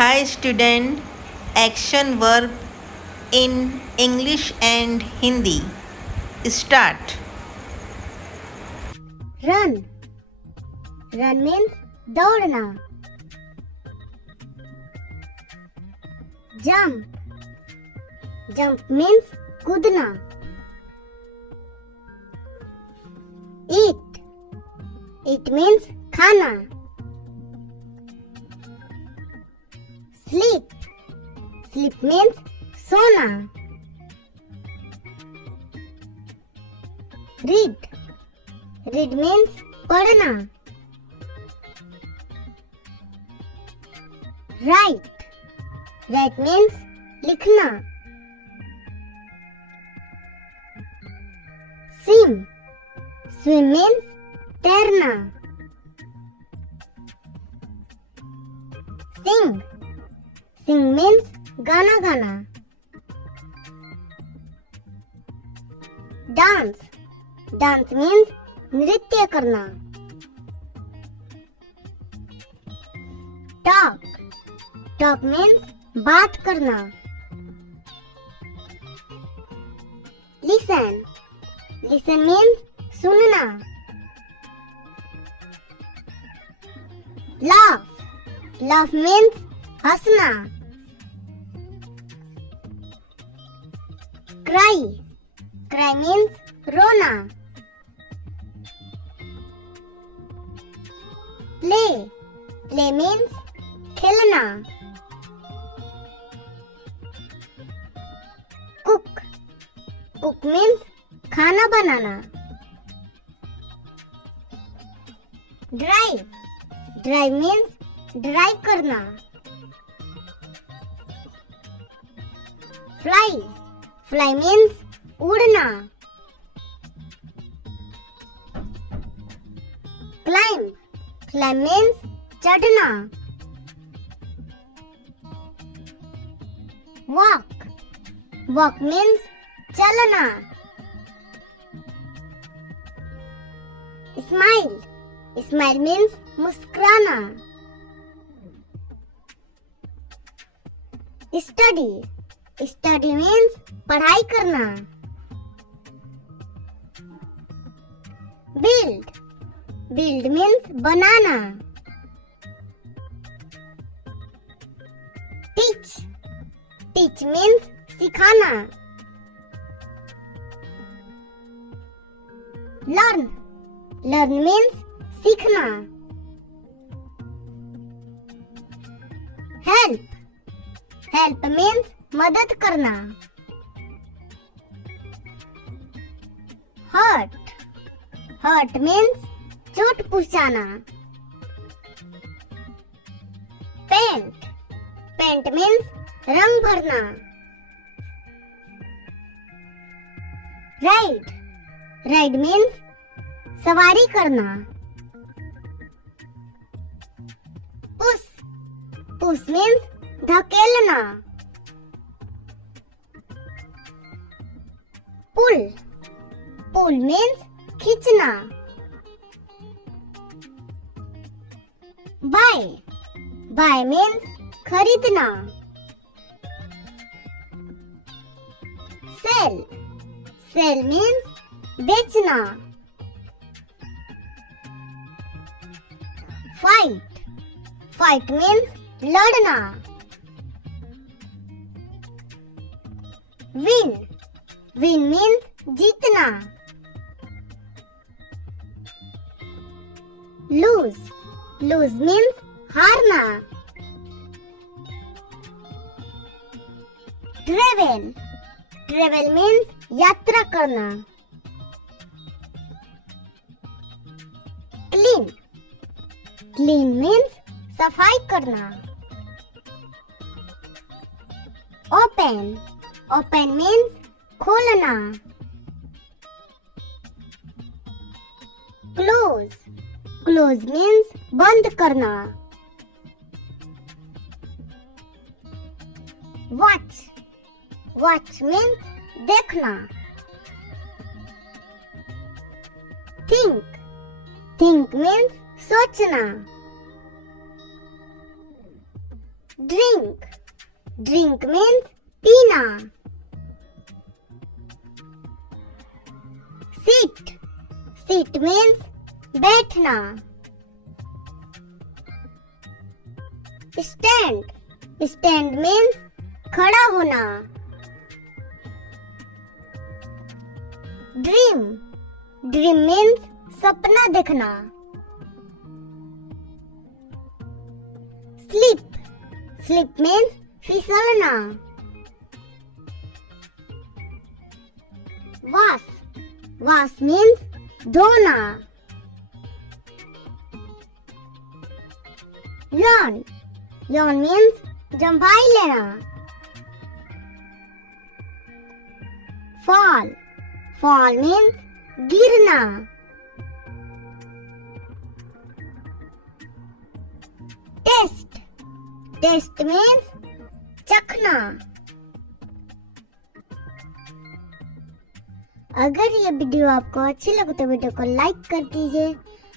Hi student, action verb in English and Hindi. Start. Run. Run means दौड़ना. Jump. Jump means कूदना. Eat. Eat means खाना. Sleep. Sleep means सोना. Read. Read means पढ़ना. Write. Write means लिखना. Swim. Swim means तैरना. Sing. Sing means गाना गाना. Dance. Dance means नृत्य करना. Talk. Talk means बात करना. Listen. Listen means सुनना. Laugh. Laugh means हंसना. Cry. Cry means रोना. Play. Play means खेलना. Cook. Cook means खाना बनाना. Drive. Drive means ड्राइव करना. Fly. Fly means उड़ना. Climb. Climb means चढ़ना. Walk. Walk means चलना. Smile. Smile means मुस्कुराना. Study. Study means पढ़ाई करना. Build. Build means बनाना. Teach. Teach means सिखाना. Learn. Learn means सीखना. Help. Help means मदद करना. Hurt. Hurt means चोट पहुंचाना. Paint. Paint means रंग भरना. Ride. Ride means सवारी करना. Push. Push means धकेलना. Pull. Pull means खींचना. Buy. Buy means खरीदना. Sell. Sell means बेचना. Fight. Fight means लड़ना. Win. Win means जीतना. Lose. Lose means हारना. Travel. Travel means यात्रा करना. Clean. Clean means सफाई करना. Open. Open means खोलना. Close. Close means बंद करना. Watch. Watch means देखना. Think. Think means सोचना. Drink. Drink means पीना. Sit. Sit means बैठना. Stand. Stand means खड़ा होना. Dream. Dream means सपना देखना. Sleep. Sleep means फिसलना. Wash. Wash means धोना. Yawn. Yawn means जंभाई लेना. Fall. Fall means गिरना. Taste. Taste means चखना. अगर ये वीडियो आपको अच्छी लगे तो वीडियो को लाइक कर दीजिए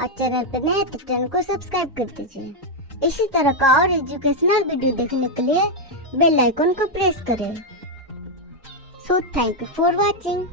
और चैनल पर नए तो चैनल को सब्सक्राइब कर दीजिए. इसी तरह का और एजुकेशनल वीडियो देखने के लिए बेल आइकन को प्रेस करें. So thank you for watching.